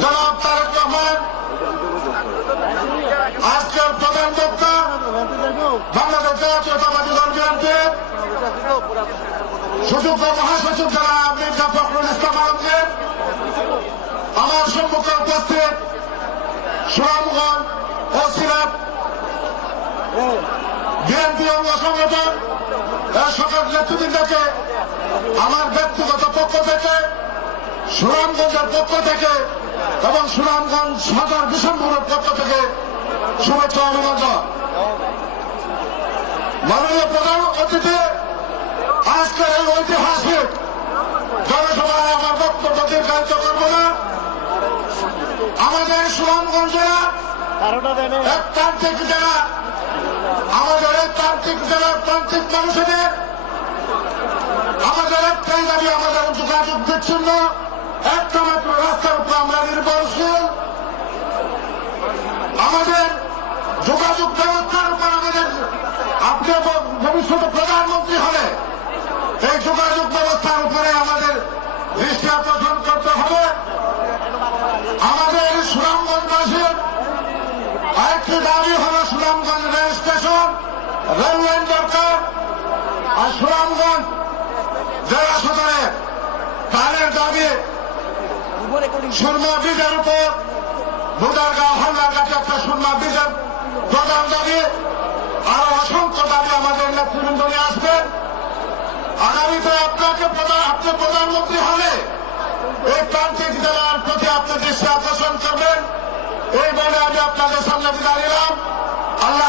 জনাব তারেক রহমান, আজকের প্রধান বক্তা বাংলাদেশ জাতীয়তাবাদী দল বিএনপি। সুযোগ্য মহাসচিব জনাব মির্জা ফখরুল ইসলাম আমার সম্মুখে উপস্থিত সুনামগঞ্জ ও বিএনপি অঙ্গ সংগঠন সকল নেতৃবৃন্দকে আমার ব্যক্তিগত পক্ষ থেকে সুনামগঞ্জের পক্ষ থেকে এবং সুনামগঞ্জ সদর বিশম্বরের পক্ষ থেকে শুভেচ্ছা অভিনন্দন। মাননীয় প্রধান অতিথি, আজকের এই ঐতিহাসিক জনসভায় আমার বক্তব্য দীর্ঘায়িত করব না। আমাদের সুনামগঞ্জ জেলা এক প্রান্তিক জেলা। আমাদের এই প্রান্তিক জেলার প্রান্তিক মানুষদের। আমাদের একটাই দাবি, আমাদের যোগাযোগ বিচ্ছিন্ন একটা রাস্তার উপর আমরা নির্ভরশীল আমাদের যোগাযোগ ব্যবস্থার উপর আমাদের আপনি ভবিষ্যতে প্রধানমন্ত্রী হলে এই যোগাযোগ ব্যবস্থার উপরে আমাদের দৃষ্টি আকর্ষণ করতে হবে। আমাদের সুনামগঞ্জবাসীর আরেকটি দাবি হল Sunamganj rail station. Rail line দরকার। আর সুনামগঞ্জ জেলা সদরে তাদের দাবি সুরমা ব্রিজের উপর বুদারগাঁও হাল্লার কাছে একটা সুরমা ব্রিজের প্রধান দাবি, আরও অসংখ্য দাবি আমাদের নেতৃবৃন্দ নিয়ে আসবেন আগামীতে আপনাকে প্রধান আপনি প্রধানমন্ত্রী হলে এই প্রান্তিক জেলার প্রতি আপনি দৃষ্টি আকর্ষণ করবেন। এই বলে আমি আপনাদের সামনে বিদায় নিলাম। আল্লাহ